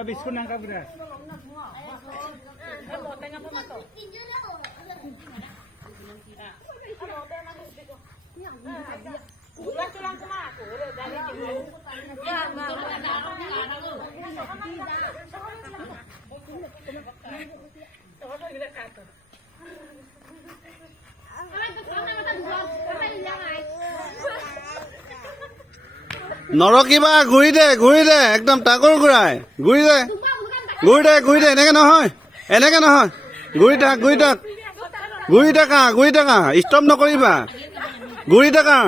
Biskut nangkap beras. নৰকিবা ঘূৰি দে একদম টাকৰ ঘূৰাই ঘূৰি দে এনেকে নহয় ঘূৰি থাকা ষ্টপ নকৰিবা ঘূৰি থাকা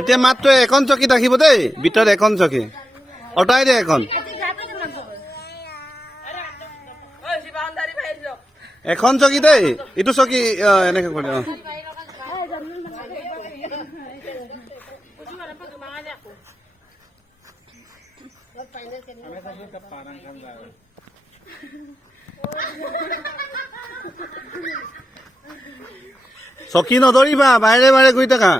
এতিয়া মাত্ৰ এখন চকী ৰাখিব দেই ভিতৰত এখন চকী অঁতাই দে এখন চকী দেই এইটো চকী এনেকে কৰি চকী নধৰিবা বাহিৰে গৈ থাকা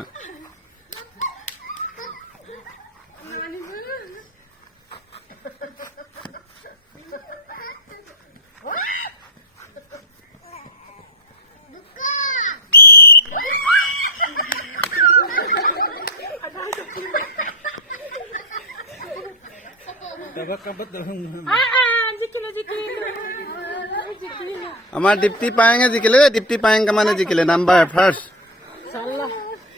আমাৰ দীপ্তি পায়েঙে জিকিলে দীপ্তি পায়েং মানে জিকিলে নাম্বাৰ ফাৰ্ষ্ট